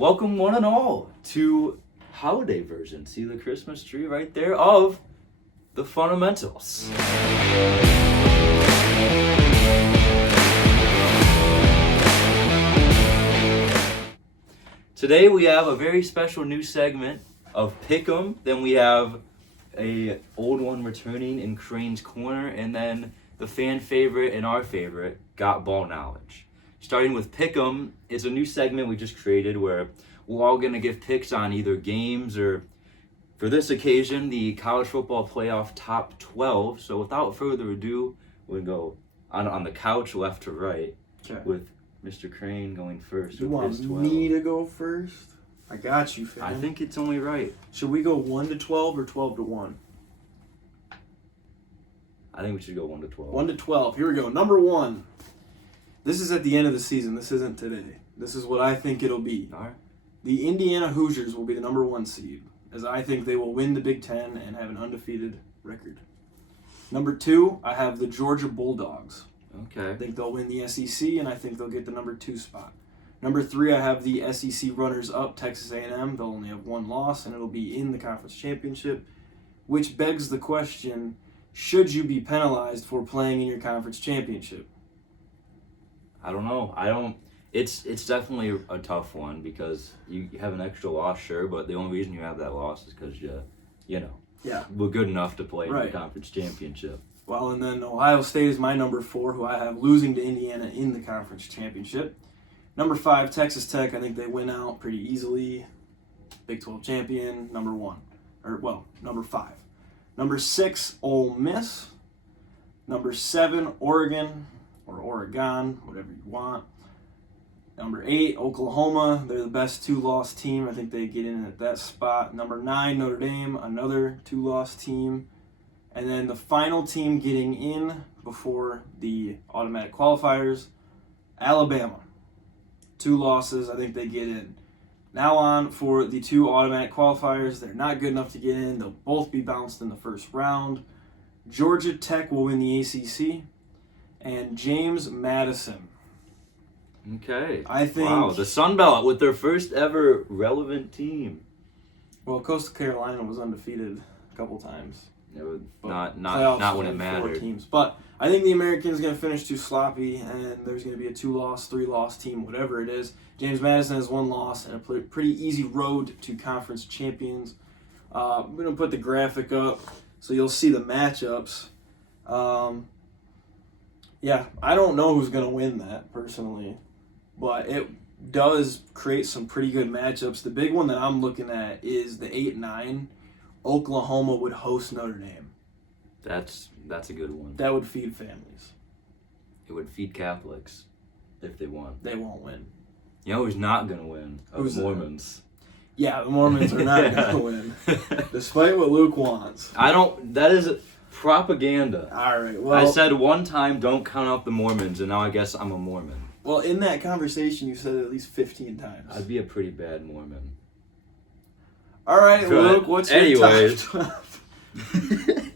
Welcome one and all to holiday version. See the Christmas tree right there of the Fundamentals. Today we have a very special new segment of Pick'em. Then we have a old one returning in Crane's Corner, and then the fan favorite and our favorite, Got Ball Knowledge. Starting with Pick'em is a new segment we just created where we're all going to give picks on either games or, for this occasion, the college football playoff top 12. So without further ado, we'll go on the couch left to right with Mr. Crane going first. You with want his 12. me to go first? I got you, fam. I think it's only right. Should we go 1 to 12 or 12 to 1? I think we should go 1 to 12. 1 to 12. Here we go. Number 1. This is at the end of the season. This isn't today. This is what I think it'll be. All right. The Indiana Hoosiers will be the number 1 seed, as I think they will win the Big Ten and have an undefeated record. Number 2, I have the Georgia Bulldogs. Okay. I think they'll win the SEC, and I think they'll get the number 2 spot. Number 3, I have the SEC runners-up, Texas A&M. They'll only have 1 loss, and it'll be in the conference championship, which begs the question, should you be penalized for playing in your conference championship? I don't know. It's definitely a tough one because you have an extra loss, sure, but the only reason you have that loss is because we're good enough to play in the conference championship. Well, and then Ohio State is my number 4, who I have losing to Indiana in the conference championship. Number 5, Texas Tech. I think they win out pretty easily. Big 12 champion, number 1. Number 5. Number 6, Ole Miss. Number 7, Oregon, or Oregon, whatever you want. Number 8, Oklahoma. They're the best 2-loss team. I think they get in at that spot. Number 9, Notre Dame, another 2-loss team. And then the final team getting in before the automatic qualifiers, Alabama. 2 losses. I think they get in. Now on for the 2 automatic qualifiers. They're not good enough to get in. They'll both be bounced in the first round. Georgia Tech will win the ACC. And James Madison. Okay. I think. Wow, the Sun Belt with their first ever relevant team. Well, Coastal Carolina was undefeated a couple times. It was But not when it only 4 mattered. teams. But I think the Americans going to finish too sloppy, and there's going to be a 2-loss, 3-loss team, whatever it is. James Madison has 1 loss and a pretty easy road to conference champions. I'm going to put the graphic up so you'll see the matchups. I don't know who's going to win that, personally. But it does create some pretty good matchups. The big one that I'm looking at is the 8-9. Oklahoma would host Notre Dame. That's a good one. That would feed families. It would feed Catholics if they won. They won't win. You know who's not going to win? Who's the that? Mormons. Yeah, the Mormons are not going to win, despite what Luke wants. That is propaganda. All right, well. I said one time, don't count out the Mormons, and now I guess I'm a Mormon. Well, in that conversation, you said it at least 15 times. I'd be a pretty bad Mormon. All right, Luke, what's your top 12?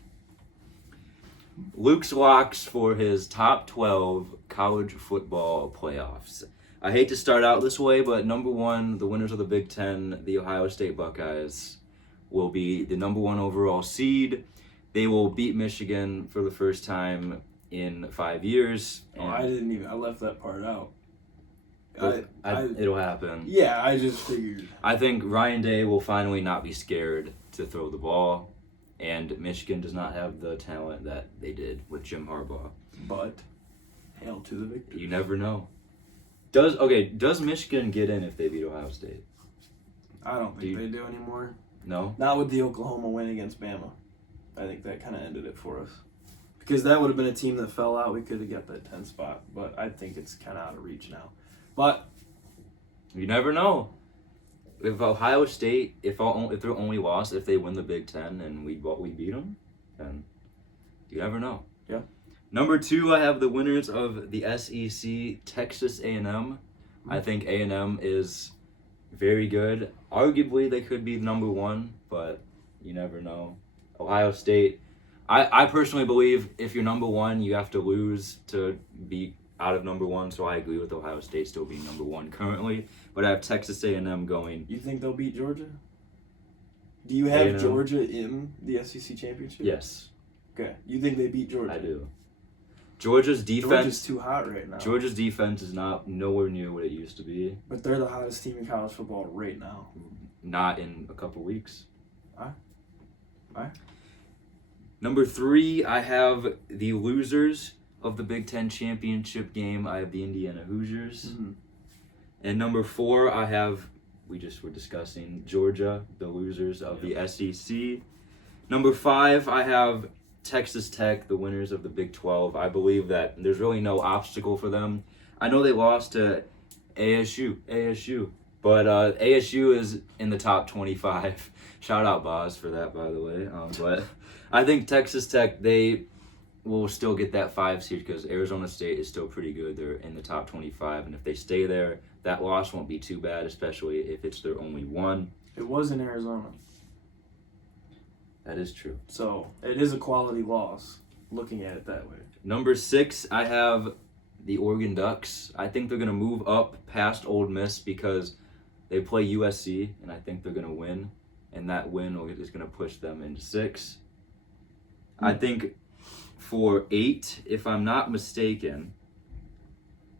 Luke's locks for his top 12 college football playoffs. I hate to start out this way, but number 1, the winners of the Big Ten, the Ohio State Buckeyes, will be the number 1 overall seed. They will beat Michigan for the first time in 5 years. I left that part out. It'll happen. Yeah, I just figured. I think Ryan Day will finally not be scared to throw the ball, and Michigan does not have the talent that they did with Jim Harbaugh. But, hail to the victory. You never know. Does Michigan get in if they beat Ohio State? I don't think they do anymore. No? Not with the Oklahoma win against Bama. I think that kind of ended it for us. Because that would have been a team that fell out. We could have got that 10 spot. But I think it's kind of out of reach now. But you never know. If Ohio State, if they're only lost, if they win the Big Ten and we beat them, then you never know. Yeah. Number 2, I have the winners of the SEC, Texas A&M. I think A&M is very good. Arguably, they could be number 1, but you never know. Ohio State, I personally believe if you're number 1, you have to lose to beat out of number 1, so I agree with Ohio State still being number 1 currently. But I have Texas A&M going. You think they'll beat Georgia? Do you have A&M? Georgia in the SEC championship? Yes, Okay. You think they beat Georgia? I do. Georgia's defense. Georgia's too hot right now. Georgia's defense is not nowhere near what it used to be. But they're the hottest team in college football right now. Not in a couple weeks. Why? Number 3, I have the losers of the Big Ten championship game. I have the Indiana Hoosiers. Mm-hmm. And number 4, I have, we just were discussing, Georgia, the losers of the SEC. Number 5, I have Texas Tech, the winners of the Big 12. I believe that there's really no obstacle for them. I know they lost to ASU. But ASU is in the top 25. Shout out Boz for that, by the way. But I think Texas Tech, they will still get that 5 seed because Arizona State is still pretty good. They're in the top 25. And if they stay there, that loss won't be too bad, especially if it's their only one. It was in Arizona. That is true. So it is a quality loss, looking at it that way. Number 6, I have the Oregon Ducks. I think they're going to move up past Ole Miss because they play USC, and I think they're going to win. And that win is going to push them into 6. I think for 8, if I'm not mistaken,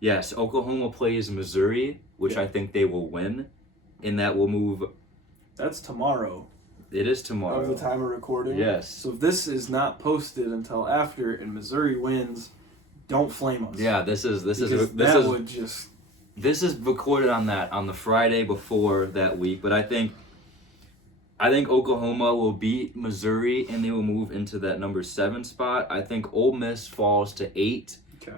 yes, Oklahoma plays Missouri, which I think they will win. And that will move. That's tomorrow. It is tomorrow. Of the time of recording. Yes. So if this is not posted until after and Missouri wins, don't flame us. Yeah, this is would just. This is recorded on the Friday before that week, but I think Oklahoma will beat Missouri and they will move into that number 7 spot. I think Ole Miss falls to 8. Okay.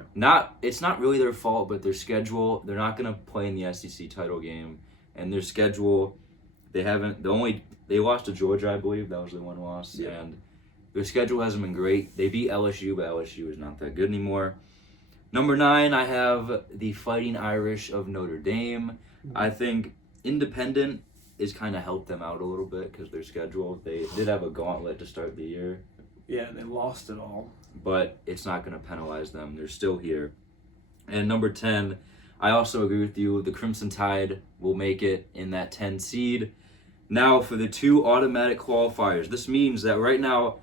It's not really their fault, but their schedule, they're not going to play in the SEC title game, and their schedule, they lost to Georgia, I believe. That was the one loss. Yeah. And their schedule hasn't been great. They beat LSU, but LSU is not that good anymore. Number 9, I have the Fighting Irish of Notre Dame. I think Independent is kind of helped them out a little bit because their schedule, they did have a gauntlet to start the year. Yeah, they lost it all. But it's not going to penalize them. They're still here. And number 10, I also agree with you. The Crimson Tide will make it in that 10 seed. Now for the 2 automatic qualifiers. This means that right now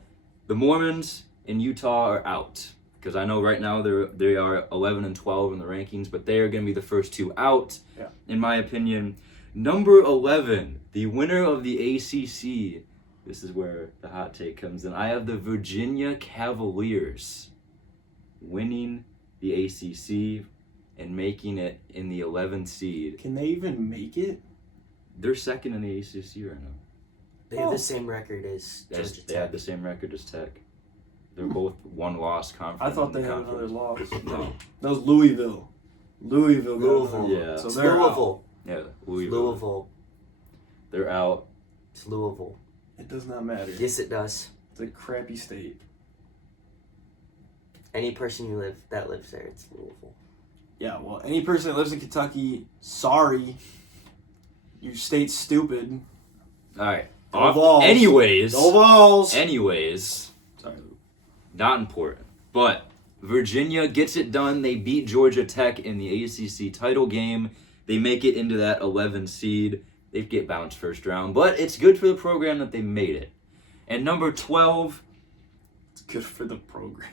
the Mormons in Utah are out. Because I know right now they are 11 and 12 in the rankings, but they are going to be the first 2 out, in my opinion. Number 11, the winner of the ACC. This is where the hot take comes in. I have the Virginia Cavaliers winning the ACC and making it in the 11th seed. Can they even make it? They're second in the ACC right now. They have the same record as Georgia Tech. They have the same record as Tech. They're both one-loss conference. I thought they had another loss. No. That was Louisville. Louisville. Louisville. Yeah. So It's they're Louisville. Yeah, It's Louisville. Louisville. They're out. It's Louisville. It does not matter. Yes, it does. It's a crappy state. Any person that lives there, it's Louisville. Yeah, well, any person that lives in Kentucky, sorry. Your state's stupid. All right. Go Vols. Anyways. Go Vols. Anyways. Sorry. Not important. But Virginia gets it done. They beat Georgia Tech in the ACC title game. They make it into that 11 seed. They get bounced first round. But it's good for the program that they made it. And number 12. It's good for the program.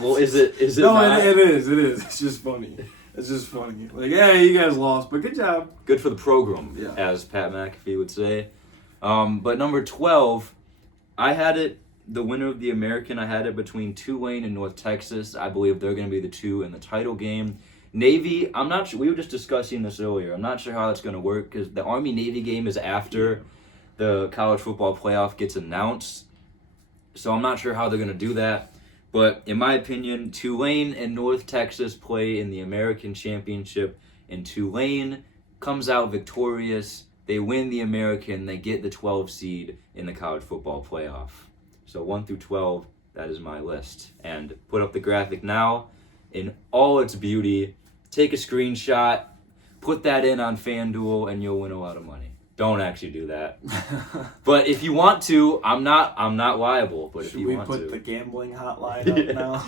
Well, is it No, not? it is. It's just funny. It's just funny. Like, hey, you guys lost, but good job. Good for the program, Yeah. as Pat McAfee would say. But number 12, I had it, the winner of the American, I had it between Tulane and North Texas. I believe they're going to be the 2 in the title game. Navy, I'm not sure. We were just discussing this earlier. I'm not sure how that's going to work because the Army-Navy game is after the college football playoff gets announced. So I'm not sure how they're going to do that. But in my opinion, Tulane and North Texas play in the American Championship, and Tulane comes out victorious. They win the American. They get the 12 seed in the college football playoff. So 1 through 12, that is my list. And put up the graphic now in all its beauty. Take a screenshot, put that in on FanDuel, and you'll win a lot of money. Don't actually do that. But if you want to, I'm not liable. But Should if you we want put to, the gambling hotline up now?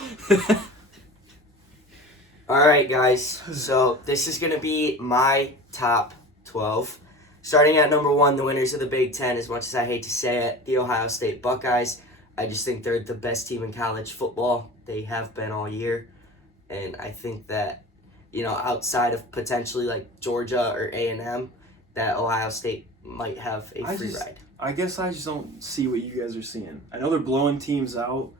All right, guys. So this is going to be my top 12. Starting at number 1, the winners of the Big Ten. As much as I hate to say it, the Ohio State Buckeyes. I just think they're the best team in college football. They have been all year. And I think that, outside of potentially like Georgia or A&M, that Ohio State might have a free ride. I guess I just don't see what you guys are seeing. I know they're blowing teams out.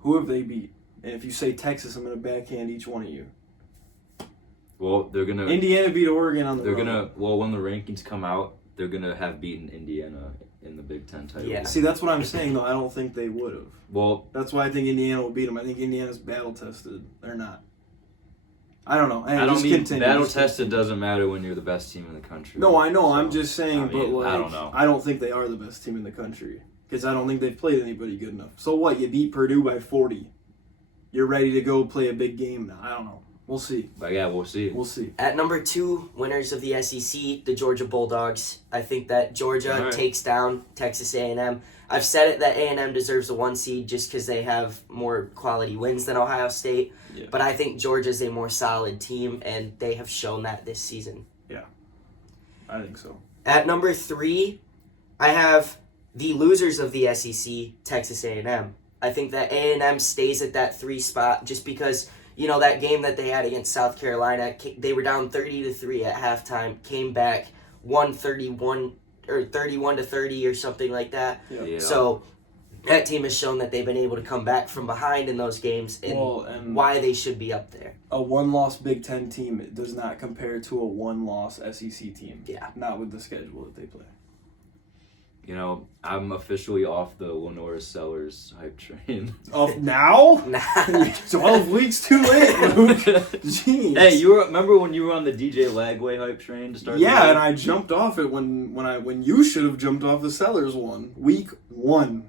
Who have they beat? And if you say Texas, I'm going to backhand each one of you. Well, they're gonna. Indiana beat Oregon on the They're road. gonna. Well, when the rankings come out, they're gonna have beaten Indiana in the Big Ten title. Yeah. See, that's what I'm saying, though. I don't think they would have. Well, That's why I think Indiana will beat them. I think Indiana's battle tested. They're not. I don't know. Hey, I don't just mean continue. battle Just tested continue. doesn't matter when you're the best team in the country. No, I know. So, I'm just saying, I but mean, like, I don't know. I don't think they are the best team in the country because I don't think they've played anybody good enough. So what? You beat Purdue by 40. You're ready to go play a big game now. I don't know. We'll see. But yeah, we'll see. We'll see. At number 2, winners of the SEC, the Georgia Bulldogs. I think that Georgia All right. takes down Texas A&M. I've said it that A&M deserves a 1 seed just because they have more quality wins than Ohio State. Yeah. But I think Georgia's a more solid team, and they have shown that this season. I think so. At number 3, I have the losers of the SEC, Texas A&M. I think that A&M stays at that 3 spot just because, that game that they had against South Carolina, they were down 30-3 at halftime, came back, won 31-30 or something like that. Yeah. So that team has shown that they've been able to come back from behind in those games and And why they should be up there. a one-loss Big Ten team does not compare to a one-loss SEC team. Yeah. Not with the schedule that they play. I'm officially off the Lenora Sellers hype train. Off now? Nah. 12 weeks too late, Luke. Jeez. Hey, remember when you were on the DJ Lagway hype train to start? Yeah, the and I jumped off it when you should have jumped off the Sellers one. Week 1.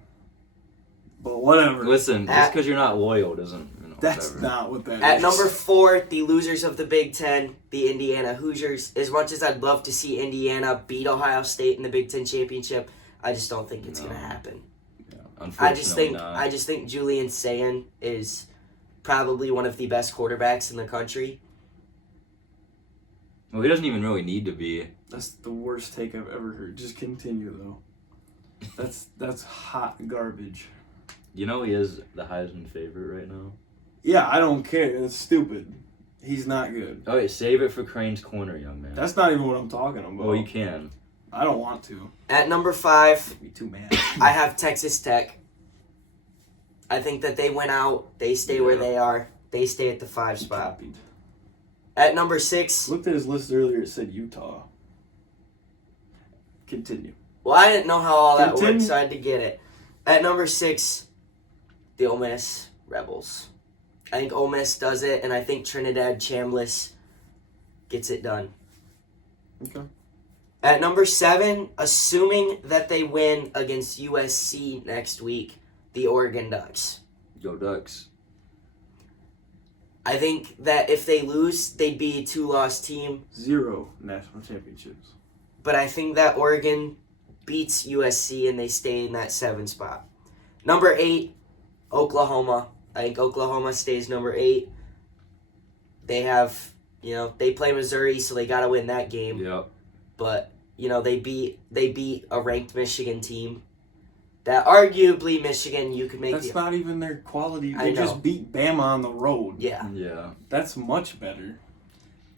But whatever. Listen, just because you're not loyal doesn't. That's whatever. not what that is. At number 4, the losers of the Big Ten, the Indiana Hoosiers. As much as I'd love to see Indiana beat Ohio State in the Big Ten championship, I just don't think it's No. going to happen. Unfortunately not. I just think Julian Sayin is probably one of the best quarterbacks in the country. Well, he doesn't even really need to be. That's the worst take I've ever heard. Just continue though. That's hot garbage. He is the Heisman favorite right now. Yeah, I don't care. It's stupid. He's not good. Okay, save it for Crane's Corner, young man. That's not even what I'm talking about. Well, you can. I don't want to. At number 5, Make me too mad. I have Texas Tech. I think that they went out. They stay where they are. They stay at the 5 spot. Copied. At number 6, Looked at his list earlier. It said Utah. Continue. well, I didn't know how all that Continue. worked, so I had to get it. At number 6, the Ole Miss Rebels. I think Ole Miss does it, and I think Trinidad Chambliss gets it done. Okay. At number 7, assuming that they win against USC next week, the Oregon Ducks. Go Ducks. I think that if they lose, they'd be a 2-loss team, 0 national championships. but I think that Oregon beats USC and they stay in that 7 spot. Number 8, Oklahoma. I think Oklahoma stays number 8. They have, they play Missouri, so they got to win that game. Yep. But they beat a ranked Michigan team. That arguably Michigan, you could make. That's not even their quality. I They know. just beat Bama on the road. Yeah, Yeah. That's much better.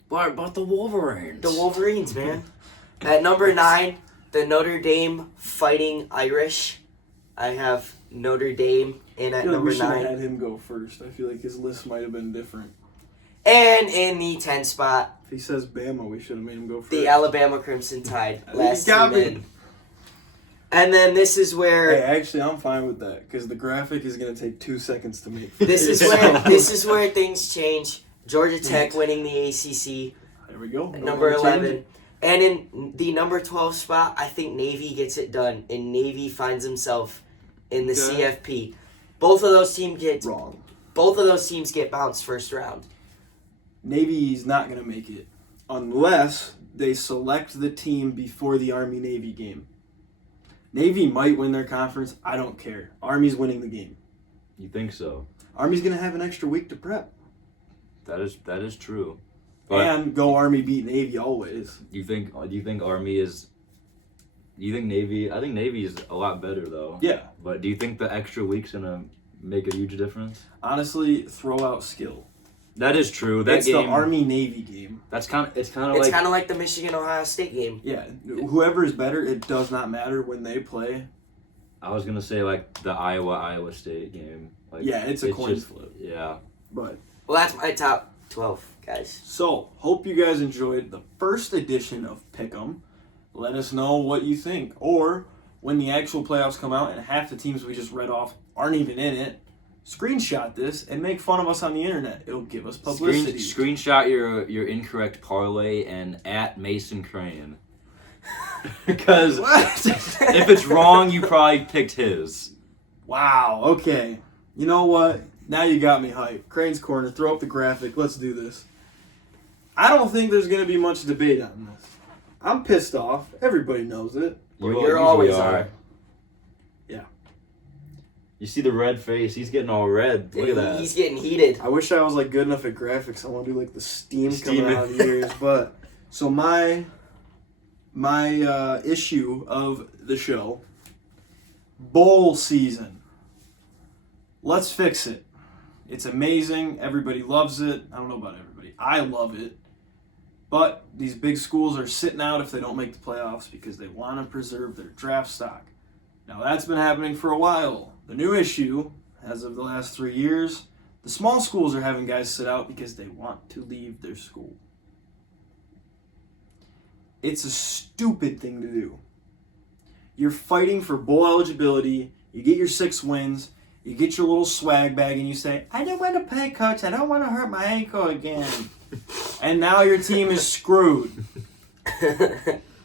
What about the Wolverines? the Wolverines, man. At number 9, the Notre Dame Fighting Irish. I have Notre Dame in I at feel like number we should have 9, had him go first. I feel like his list might have been different. and in the 10 spot, If he says Bama, we should have made him go first. the Alabama Crimson Tide. You Last got team me. in. And then this is where. Hey, actually, I'm fine with that because the graphic is gonna take 2 seconds to make. This is where this is where things change. Georgia Tech winning the ACC, There we go. at No number more change. 11, and in the number 12 spot, I think Navy gets it done, and Navy finds himself in the Okay. CFP. Both of those teams get Wrong. bounced first round. Navy's not gonna make it unless they select the team before the Army-Navy game. Navy might win their conference. I don't care. Army's winning the game. You think so? Army's gonna have an extra week to prep. That is true. But And go Army beat Navy always. do you think Army is? Do you think Navy? I think Navy is a lot better though. Yeah. But do you think the extra week's gonna make a huge difference? Honestly, throw out skill. That is true. That It's game. the Army-Navy game. It's kind of It's like kind of like the Michigan-Ohio State game. Yeah, whoever is better, it does not matter when they play. I was gonna say like the Iowa State game. Like, Yeah, it's a coin just- flip. Yeah. But Well, that's my top 12, guys. so, hope you guys enjoyed the first edition of Pick'em. Let us know what you think. Or when the actual playoffs come out and half the teams we just read off aren't even in it, screenshot this and make fun of us on the internet. It'll give us publicity. Screenshot your incorrect parlay and at Mason Crane. Because if it's wrong, you probably picked his. Wow, okay. You know what? Now you got me hyped. Crane's Corner, throw up the graphic. Let's do this. I don't think there's going to be much debate on this. I'm pissed off. Everybody knows it. You usually always are. Yeah. You see the red face? He's getting all red. Look at that. He's getting heated. I wish I was like good enough at graphics. I want to do like the steam Steam. coming out of the ears. But so my issue of the show, bowl season. Let's fix it. It's amazing. Everybody loves it. I don't know about everybody. I love it. But these big schools are sitting out if they don't make the playoffs because they want to preserve their draft stock. Now that's been happening for a while. The new issue, as of the last 3 years, the small schools are having guys sit out because they want to leave their school. It's a stupid thing to do. You're fighting for bowl eligibility. You get your 6 wins. You get your little swag bag and you say, I don't want to play, coach. I don't want to hurt my ankle again. And now your team is screwed.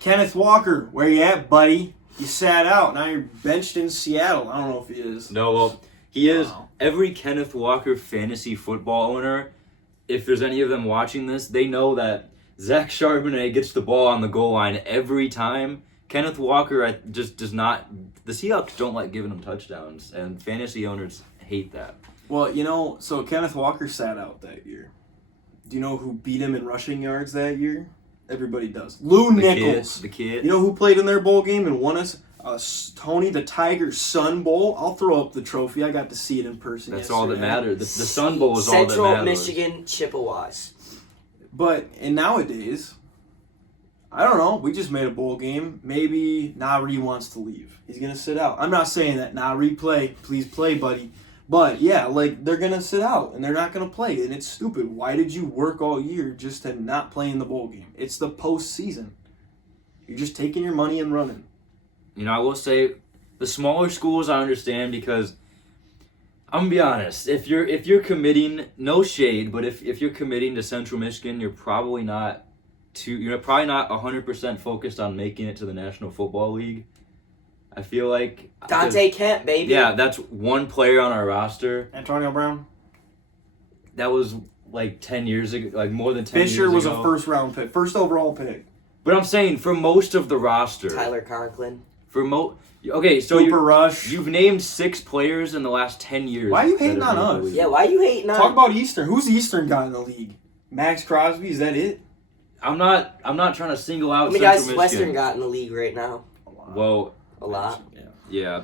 Kenneth Walker, where you at, buddy? You sat out. Now you're benched in Seattle. I don't know if he is. No, well, he is. Wow. Every Kenneth Walker fantasy football owner, if there's any of them watching this, they know that Zach Charbonnet gets the ball on the goal line every time. Kenneth Walker just does not. The Seahawks don't like giving him touchdowns, and fantasy owners hate that. Well, you know, so Kenneth Walker sat out that year. Do you know who beat him in rushing yards that year? Everybody does. Lou Nichols. The kid. You know who played in their bowl game and won us Tony the Tiger Sun Bowl? I'll throw up the trophy. I got to see it in person. That's all that yesterday. matters. The Sun Bowl is all that Central matters. Michigan Chippewas. And nowadays, I don't know. We just made a bowl game. Maybe Nari wants to leave. He's going to sit out. I'm not saying that. Nari, play. Please play, buddy. But, yeah, like, they're going to sit out, and they're not going to play. And it's stupid. Why did you work all year just to not play in the bowl game? It's the postseason. You're just taking your money and running. You know, I will say, the smaller schools I understand because I'm gonna be honest. If you're committing, no shade, but if you're committing to Central Michigan, you're probably not 100% focused on making it to the National Football League. I feel like Dante Kemp, baby. Yeah, that's one player on our roster. Antonio Brown? That was like 10 years ago, like more than 10 years ago. Fisher was a first-round pick. First overall pick. But I'm saying for most of the roster, Tyler Conklin. Okay, so Cooper Rush. you've named 6 players in the last 10 years. Why are you that hating have on made the us? league. Yeah, why you hating on? Talk about Eastern. Who's Eastern guy in the league? Max Crosby? Is that it? I'm not trying to single out How many Central guys Michigan. Western got in the league right now? Well, A lot. yeah,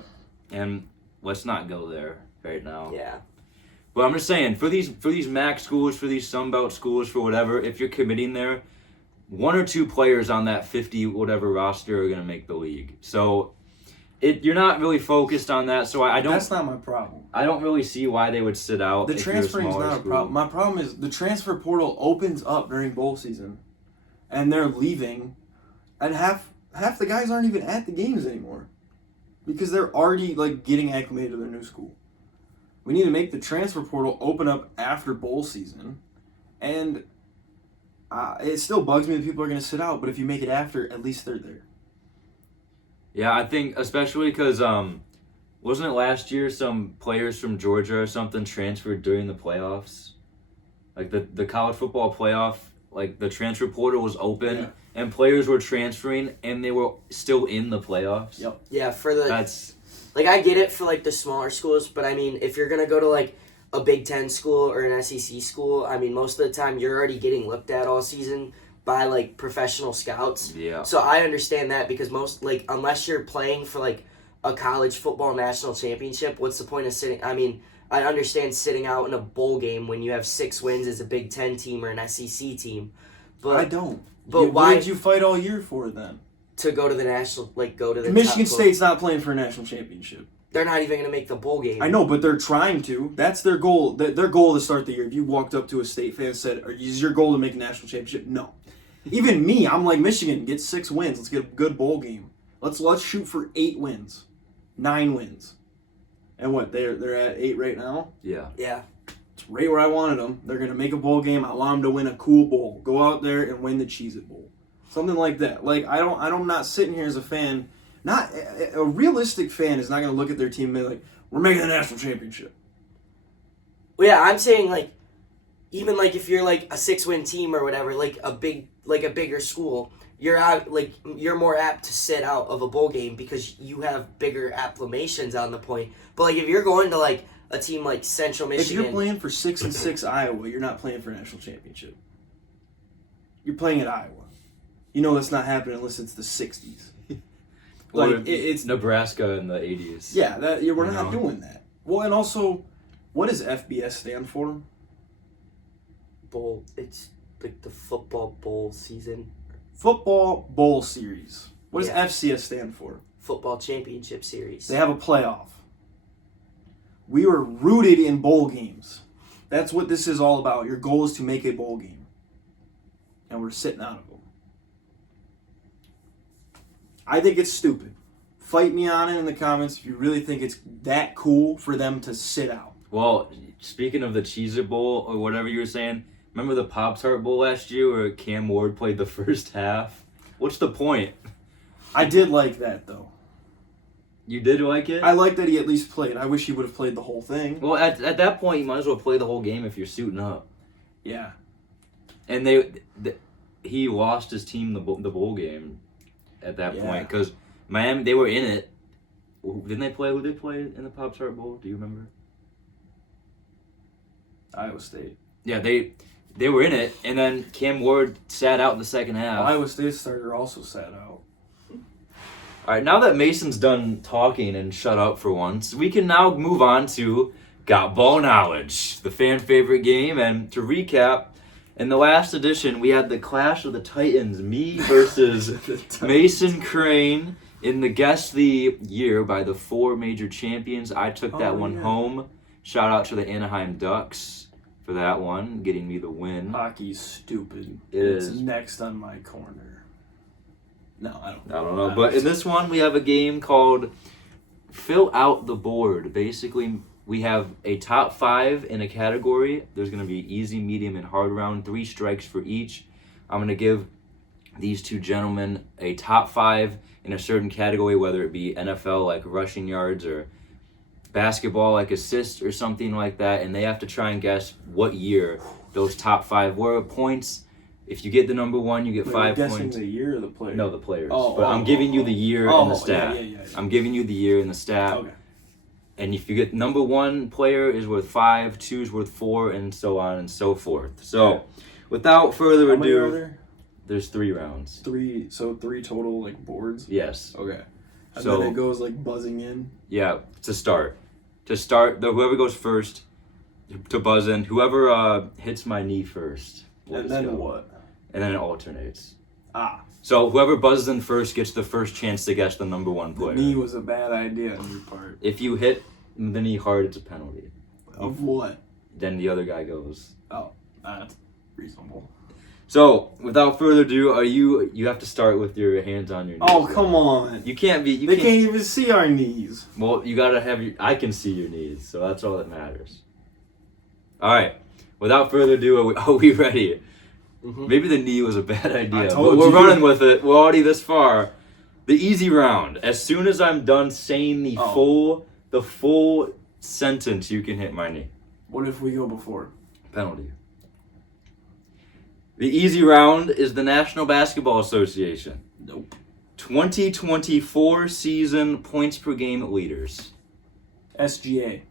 and let's not go there right now. Yeah. But I'm just saying, for these MAC schools, for these Sunbelt schools, for whatever, if you're committing there, 1 or 2 players on that 50 whatever roster are gonna make the league. So you're not really focused on that. So I don't. That's not my problem. I don't really see why they would sit out. The if you're a transferring is smaller not a school. problem. My problem is the transfer portal opens up during bowl season, and they're leaving, and half the guys aren't even at the games anymore, because they're already like getting acclimated to their new school. We need to make the transfer portal open up after bowl season, and it still bugs me that people are going to sit out. But if you make it after, at least they're there. Yeah, I think especially because wasn't it last year some players from Georgia or something transferred during the playoffs? Like the college football playoff, like the transfer portal was open. Yeah. And players were transferring, and they were still in the playoffs. Yep. Yeah, for the That's like I get it for like the smaller schools, but I mean if you're gonna go to like a Big Ten school or an SEC school, I mean, most of the time you're already getting looked at all season by like professional scouts. Yeah. So I understand that because most like unless you're playing for like a college football national championship, what's the point of sitting? I mean, I understand sitting out in a bowl game when you have 6 wins as a Big Ten team or an SEC team, but I don't. But What why did you fight all year for then? to go to the national go to the Michigan top State's not playing for a national championship. They're not even going to make the bowl game. I know, but they're trying to. That's their goal. Their goal to start the year. If you walked up to a State fan and said, "Is your goal to make a national championship?" No. Even me, I'm like Michigan. Get 6 wins. Let's get a good bowl game. Let's shoot for 8 wins, 9 wins, and what they're at 8 right now. Yeah. Yeah. It's right where I wanted them. They're gonna make a bowl game. I want them to win a cool bowl. Go out there and win the Cheez-It Bowl, something like that. Like I'm not sitting here as a fan. Not a realistic fan is not gonna look at their team and be like, "We're making the national championship." Well, yeah, I'm saying like even like if you're like a 6-win team or whatever, like a bigger school, you're more apt to sit out of a bowl game because you have bigger acclamations on the point. But like if you're going to like a team like Central Michigan, If you're playing for 6-6 Iowa, you're not playing for a national championship. You're playing at Iowa. You know that's not happening unless it's the 60s. Or It's Nebraska in the 80s. yeah, we're You not know? doing that. Well, and also, what does FBS stand for? bowl, it's like the football bowl season, Football Bowl Series. What does Yeah. FCS stand for? football championship series. They have a playoff. We were rooted in bowl games. That's what this is all about. Your goal is to make a bowl game. And we're sitting out of them. I think it's stupid. Fight me on it in the comments if you really think it's that cool for them to sit out. Well, speaking of the Cheez-It Bowl or whatever you were saying, remember the Pop-Tart Bowl last year where Cam Ward played the first half? What's the point? I did like that, though. You did like it? I like that he at least played. I wish he would have played the whole thing. Well, at that point, you might as well play the whole game if you're suiting up. Yeah. And he lost his team the bowl game at that Yeah. point because Miami, they were in it. Didn't they play? Who did they play in the Pop-Tart Bowl? Do you remember? Iowa State. Yeah, they were in it, and then Cam Ward sat out in the second half. Iowa State starter also sat out. All right, now that Mason's done talking and shut up for once, we can now move on to Got Ball Knowledge, the fan favorite game. And to recap, in the last edition, we had the Clash of the Titans, me versus Mason Crane in the Guess the Year by the 4 major champions. I took that one home. Shout out to the Anaheim Ducks for that one, getting me the win. Hockey's stupid. It's It's next on my corner. No, I don't know. But in this one, we have a game called Fill Out the Board. Basically, we have a top 5 in a category. There's going to be easy, medium, and hard round. 3 strikes for each. I'm going to give these 2 gentlemen a top 5 in a certain category, whether it be NFL, like rushing yards, or basketball, like assists, or something like that. And they have to try and guess what year those top 5 were. Points. If you get the number 1, you get 5 guessing points. the year or the player? No, the players. Oh, but I'm giving you the year and the stat. Yeah. I'm giving you the year and the stat. Okay. And if you get number 1 player is worth 5, 2 is worth 4, and so on and so forth. So, Okay. without further How many are ado, there? there's 3 rounds. 3, so 3 total, like, boards? Yes. Okay. And So- then it goes, like, buzzing in? Yeah, to start. Whoever goes first to buzz in, whoever hits my knee first. will And just then go. what? And then it alternates. Ah, So whoever buzzes in first gets the first chance to guess the number 1 the player. knee was a bad idea on your part. If you hit the knee hard, it's a penalty. Of what? Then the other guy goes. Oh, that's reasonable. So, without further ado, you have to start with your hands on your knees. Oh, come on. You can't be. They can't even see our knees. Well, you gotta have your. I can see your knees, so that's all that matters. All right. Without further ado, are we ready? Mhm. Maybe the knee was a bad idea, told but we're you. running with it. We're already this far. The easy round. As soon as I'm done saying the full sentence, you can hit my knee. What if we go before? Penalty. The easy round is the National Basketball Association. Nope. 2024 season points per game leaders. SGA.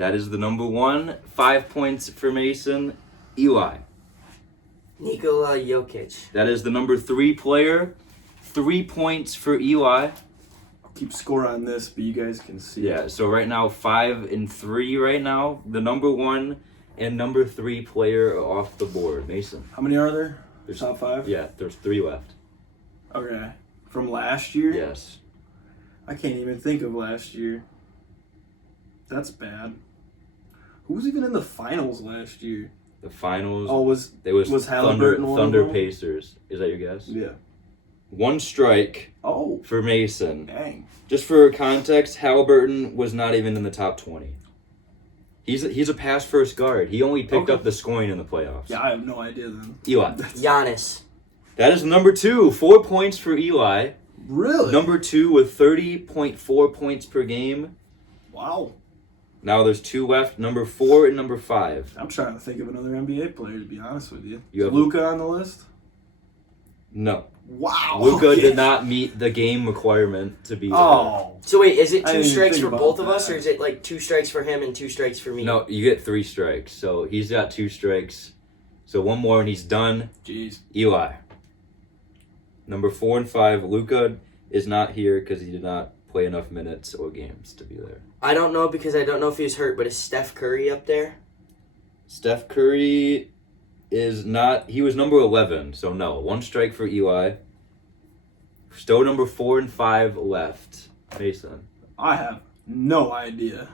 That is the number 1. 5 points for Mason. Eli. Nikola Jokic. That is the number 3 player. 3 points for Eli. I'll keep score on this, but you guys can see. Yeah, so right now 5 and 3 right now. The number 1 and number 3 player are off the board. Mason. How many are there? There's Top 5? Yeah, there's 3 left. Okay. From last year? Yes. I can't even think of last year. That's bad. Who was even in the finals last year? The finals. Oh, was was Halliburton one of Thunder them? Pacers. Is that your guess? Yeah. 1 strike Oh, for Mason. dang. Just for context, Halliburton was not even in the top 20. He's a pass first guard. He only picked Okay. up the scoring in the playoffs. Yeah, I have no idea then. Eli. Giannis. That is number 2. 4 points for Eli. Really? Number 2 with 30.4 points per game. Wow. Now there's 2 left. Number 4 and number 5. I'm trying to think of another NBA player, to be honest with you. You Is have- Luka on the list? No. Wow. Luka okay. did not meet the game requirement to be there. Oh. So wait, is it I 2 didn't even strikes think for about both of us, that. or is it like 2 strikes for him and 2 strikes for me? No, you get 3 strikes. So he's got 2 strikes. So 1 more and he's done. Jeez. Eli. Number 4 and 5. Luka is not here because he did not play enough minutes or games to be there. I don't know because I don't know if he was hurt, but is Steph Curry up there? Steph Curry is not. He was number 11, so no. 1 strike for Eli. Still number 4 and 5 left. Mason. I have no idea.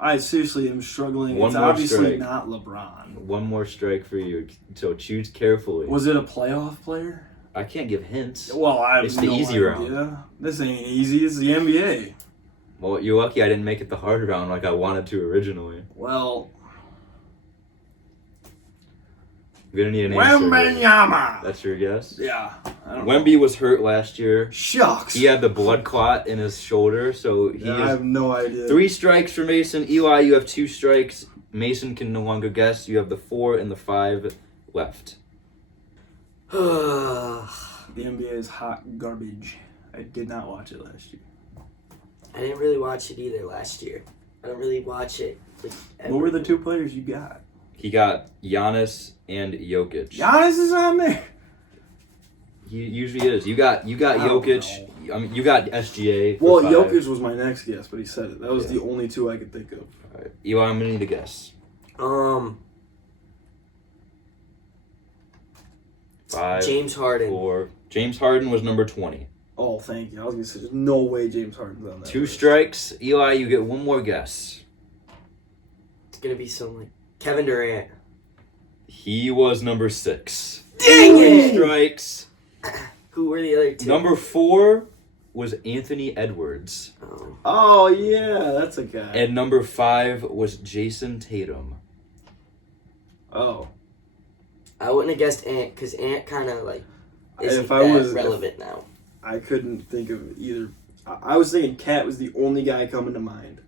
I seriously am struggling. One It's more obviously strike. not LeBron. 1 more strike for you, so choose carefully. Was it a playoff player? I can't give hints. Well, I have It's the no easy idea. round. This ain't easy. It's the NBA. Well, you're lucky I didn't make it the hard round like I wanted to originally. Well, You're gonna need an answer. Wembanyama. That's your guess? Yeah. I don't know. Wemby was hurt last year. Shucks. He had the blood clot in his shoulder, so he Yeah, I is have no idea. 3 strikes for Mason. Eli, you have 2 strikes. Mason can no longer guess. You have the 4 and the 5 left. I The NBA is hot garbage. I did not watch it last year. didn't really watch it either last year. I don't really watch it. Like, What were the ever. 2 players you got? He got Giannis and Jokic. Giannis is on there. He usually is. You got I don't Jokic. I mean, you got SGA. Well, for 5. Jokic was my next guess, but he said it. That was Yeah. the only 2 I could think of. All right. Eli, I'm gonna need a guess. 5, James Harden. 4. James Harden was number 20. Oh, thank you. I was gonna say, there's no way James Harden's on that. 2 list. strikes. Eli, you get 1 more guess. It's gonna be some like Kevin Durant. He was number 6. Dang 3 it! strikes. Who were the other 2? Number 4 was Anthony Edwards. Oh. Oh, yeah, that's a guy. And number 5 was Jason Tatum. Oh. I wouldn't have guessed Ant because Ant kind of like isn't If I that was- relevant now. I couldn't think of either. I was thinking Cat was the only guy coming to mind.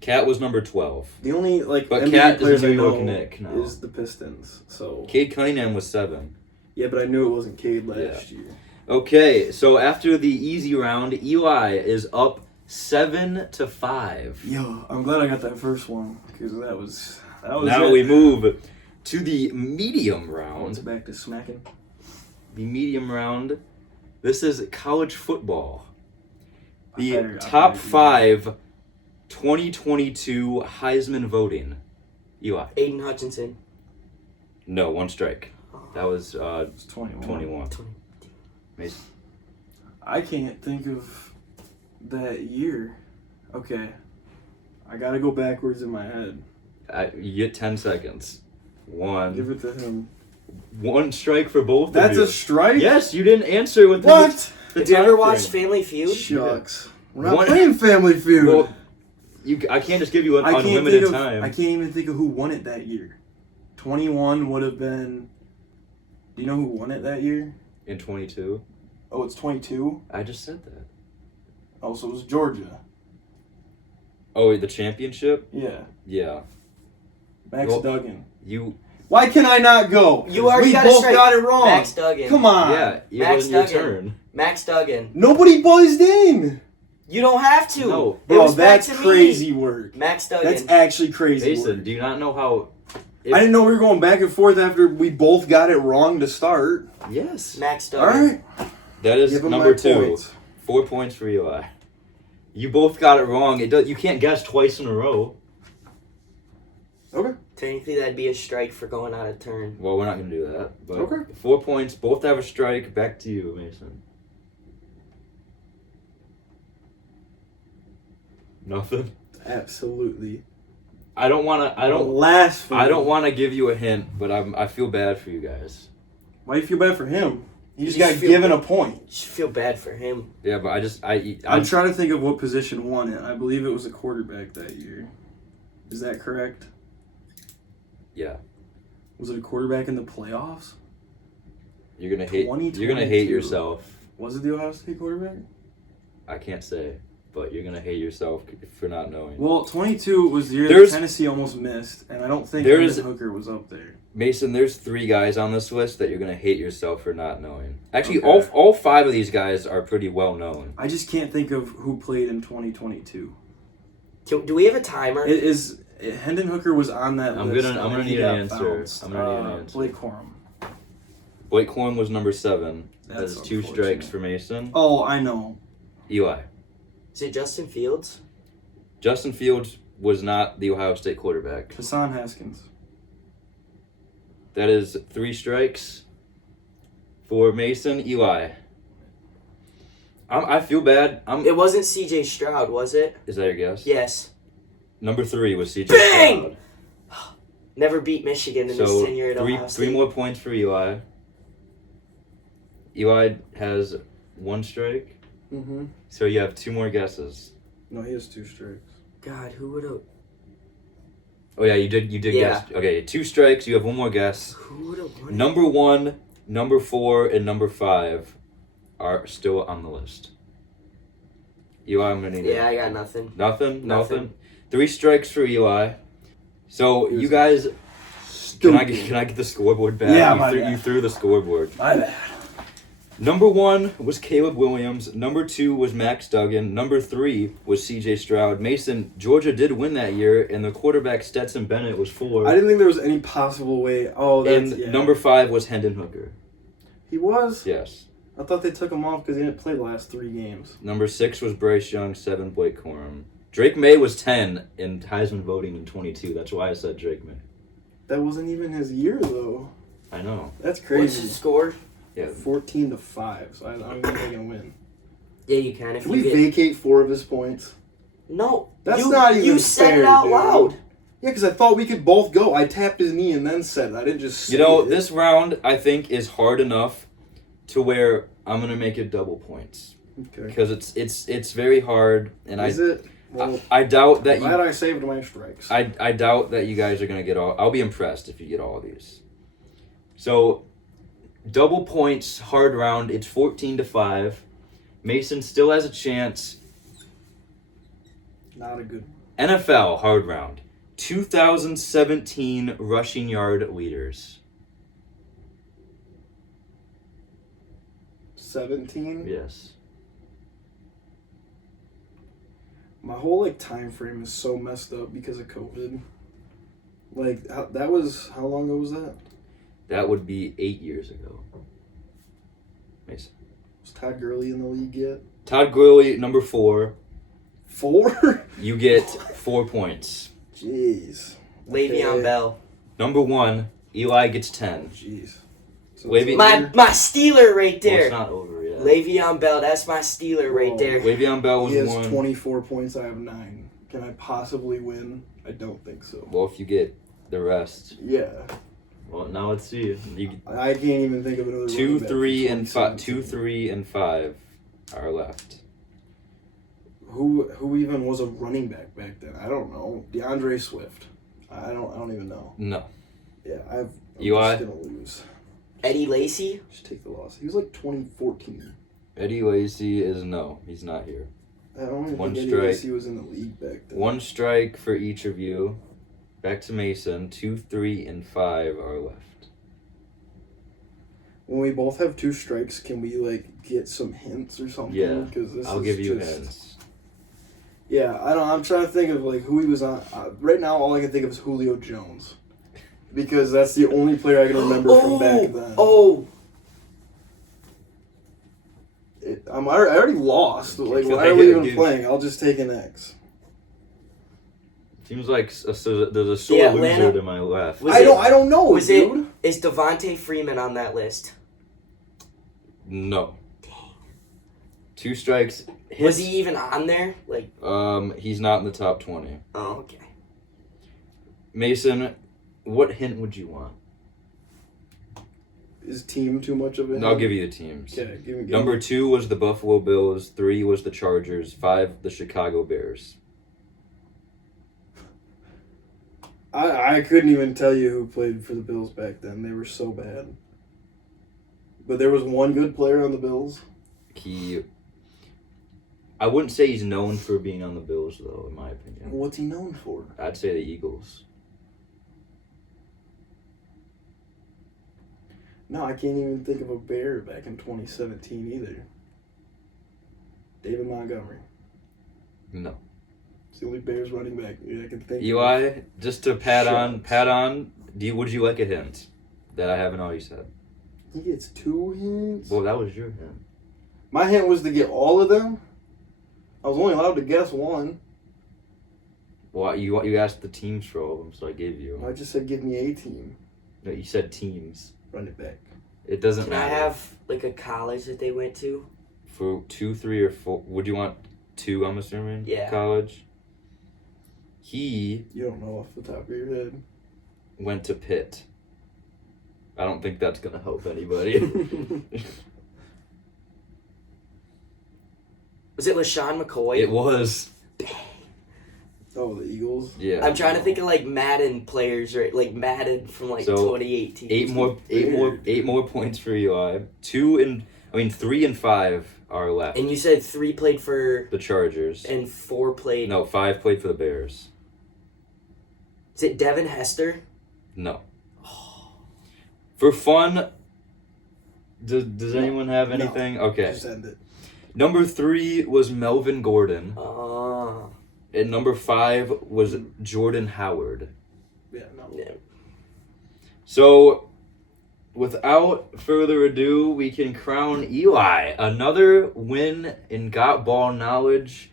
Cat was number 12. The only, like, But NBA Cat is a players I New know York Knick now. is the Pistons. So, Cade Cunningham was 7. yeah, but I knew it wasn't Cade last year. Okay, so after the easy round, Eli is up 7-5. Yo, I'm glad I got that first one because that was Now it. we move to the medium It's round. back to smacking. The medium round. This is college football. The I better top do 5 2022 Heisman voting. Eli. Aiden Hutchinson. No, 1 strike. That was It's 21. 21. Mason. I can't think of that year. Okay. I gotta go backwards in my head. You get 10 seconds. Give 1. it to him. 1 strike for both That's of you. a strike? Yes, you didn't answer with What? the Have you ever time watched frame. Family Feud? Shucks. We're not One- playing Family Feud. Well, I can't just give you an I can't unlimited think of. time. I can't even think of who won it that year. 21 would have been. Do you know who won it that year? In 22? Oh, it's 22. I just said that. Oh, so it was Georgia. Oh, the championship? Yeah. Yeah. Max Well- Duggan. You, Why can I not go? You already we got it both straight. got it wrong. Max Duggan. Come on. yeah, it Max wasn't your Duggan. turn. Max Duggan. Nobody buzzed in. You don't have to. No. It Bro, was back that's to crazy work. me. Max Duggan. That's actually crazy Mason, work. do you not know how? I didn't know we were going back and forth after we both got it wrong to start. Yes. Max All Duggan. right. That is Give him number my 2. points. 4 points for Eli. You both got it wrong. You can't guess twice in a row. Okay. Technically, that'd be a strike for going out of turn. Well, we're not gonna do that. But Okay. 4 points. Both have a strike. Back to you, Mason. Nothing. Absolutely. I don't Blasphemy. want to give you a hint, but I feel bad for you guys. Why do you feel bad for him? He just You got feel given bad. a point. You should feel bad for him. Yeah, but I'm I'm trying to think of what position won it. I believe it was a quarterback that year. Is that correct? Yeah. Was it a quarterback in the playoffs? You're gonna hate 2022. yourself. Was it the Ohio State quarterback? I can't say, but you're gonna hate yourself for not knowing. Well, 22 was the year There's- that Tennessee almost missed, and I don't think There's- Hendon Hooker was up there. Mason, there's 3 guys on this list that you're gonna hate yourself for not knowing. Actually, Okay. all 5 of these guys are pretty well known. I just can't think of who played in 2022. Do we have a timer? Hendon Hooker was on that I'm list. gonna- I'm and gonna he need an got answer. bounced. I'm gonna need an answer. Blake Corum. Blake Corum was number 7. That That's is 2 unfortunate. strikes for Mason. Oh, I know. Eli. Is it Justin Fields? Justin Fields was not the Ohio State quarterback. Hassan Haskins. That is 3 strikes for Mason. Eli. I feel bad. It wasn't C.J. Stroud, was it? Is that your guess? Yes. Number 3 was CJ Bang! Stroud. Never beat Michigan in his So tenure at Ohio State. 3 more points for Eli. Eli has 1 strike. Mm-hmm. So you have 2 more guesses. No, he has 2 strikes. God, who would have? Oh yeah, you did Yeah. guess. Okay, 2 strikes. You have 1 more guess. Who would have won? Number 1, number 4, and number 5 are still on the list. Eli, I'm gonna need Yeah, it. I got nothing. Nothing. Nothing. 3 strikes for Eli. So He was you guys, can Stupid. I get the scoreboard back? Yeah, you my threw, bad. you threw the scoreboard. My bad. Number 1 was Caleb Williams. Number 2 was Max Duggan. Number 3 was C.J. Stroud. Mason, Georgia did win that year, and the quarterback Stetson Bennett was 4. I didn't think there was any possible way. Oh, that's And yeah. number 5 was Hendon Hooker. He was. Yes. I thought they took him off because he didn't play the last 3 games. Number 6 was Bryce Young. 7, Blake Corum. Drake May was 10 in Heisman voting in 22. That's why I said Drake May. That wasn't even his year though. I know. That's What's crazy. the score? Yeah. 14-5. So I don't think they can win. Yeah, you can if Can you we get. vacate 4 of his points? No, That's you, not even You said fair, it out dude. loud. Yeah, because I thought we could both go. I tapped his knee and then said it. I didn't just say You know, it. this round, I think, is hard enough to where I'm going to make it double points. Okay. Because it's very hard, and Is it? Well, I doubt that I'm glad I saved my strikes. I doubt that you guys are gonna get all. I'll be impressed if you get all of these. So, double points, hard round. It's 14-5. Mason still has a chance. Not a good. NFL hard round. 2017 rushing yard leaders. 17. Yes. My whole time frame is so messed up because of COVID. That was how long ago was that? That would be 8 years ago. Mason. Was Todd Gurley in the league yet? Todd Gurley, number 4. 4? You get 4 points. Jeez. Le'Veon Okay. Bell. Number 1, Eli gets 10. Jeez. So Wavy- it's My over? Steeler right Well, there. it's not over yet. Le'Veon Bell, that's my Steeler right Whoa. there. Le'Veon Bell was He has 1. 24 points. I have 9. Can I possibly win? I don't think so. Well, if you get the rest. Yeah. Well, now let's see. You I can't even think of another. 2, running back 3, for and 5. 2, 2017. 3, and 5 are left. Who even was a running back then? I don't know. DeAndre Swift. I don't even know. No. Yeah, I'm Eli? just gonna lose. Eddie Lacy. Just take the loss. He was like 2014. Eddie Lacy is no. He's not here. I don't even One think Eddie strike. Lacy was in the league back then. 1 strike for each of you. Back to Mason. 2, 3, and 5 are left. When we both have 2 strikes, can we get some hints or something? Yeah, 'Cause this I'll is give you just- hints. Yeah, I don't. I'm trying to think of like who he was on. Right now, all I can think of is Julio Jones, because that's the only player I can remember from back then. I already lost. Like, Feel why like are we it, even dude. playing? I'll just take an X. Seems like there's a sore Atlanta- loser to my left. Was I it- don't know, was dude. Is Devontae Freeman on that list? No. 2 strikes. Was he even on there? Like, He's not in the top 20. oh, okay. Mason, what hint would you want? Is team too much of it? I'll give you the teams. Okay, give me. Number 2 was the Buffalo Bills. 3 was the Chargers. 5 the Chicago Bears. I couldn't even tell you who played for the Bills back then. They were so bad. But there was one good player on the Bills. I wouldn't say he's known for being on the Bills, though, in my opinion. What's he known for? I'd say the Eagles. No, I can't even think of a Bear back in 2017 either. David Montgomery. No. It's the only Bears running back I can think of. Eli, just to pat Shucks. on, would you like a hint that I haven't already said? He gets 2 hints. Well, that was your hint. My hint was to get all of them. I was only allowed to guess one. Well, you asked the teams for all of them, so I gave you. I just said give me a team. No, you said teams. Run it back. It doesn't Can I matter. have, like, a college that they went to? For 2, 3, or 4, would you want 2, I'm assuming? Yeah. College? He You don't know off the top of your head. went to Pitt. I don't think that's going to help anybody. Was it LaShawn McCoy? It was. Oh, the Eagles? Yeah. I'm trying to think of, like, Madden players, right? Like, Madden from, like, So, 2018. 8 more points for Eli. 3 and 5 are left. And you said 3 played for... The Chargers. And 4 played... No, 5 played for the Bears. Is it Devin Hester? No. For fun, does anyone have anything? No. Okay. Just end it. Number 3 was Melvin Gordon. Oh. And number 5 was Jordan Howard. Yeah, no. Yeah. So, without further ado, we can crown Eli another win in Got Ball Knowledge.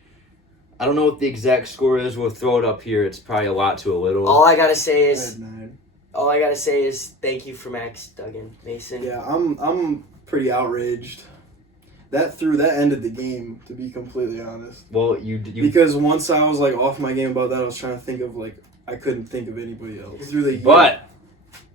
I don't know what the exact score is. We'll throw it up here. It's probably a lot to a little. All I gotta say I is... had 9. All I gotta say is thank you for Max Duggan, Mason. Yeah, I'm pretty outraged. That ended the game, to be completely honest. Well, you Because once I was like off my game about that, I was trying to think of like I couldn't think of anybody else through the year. But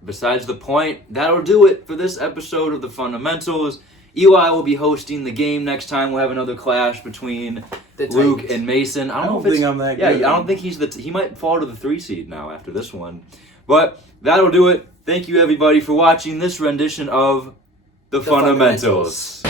besides the point, that'll do it for this episode of the Fundamentals. Eli will be hosting the game next time. We'll have another clash between The Luke Titans. and Mason. I don't think I'm that Yeah, good. I don't think he's he might fall to the 3 seed now after this one. But that'll do it. Thank you everybody for watching this rendition of the Fundamentals.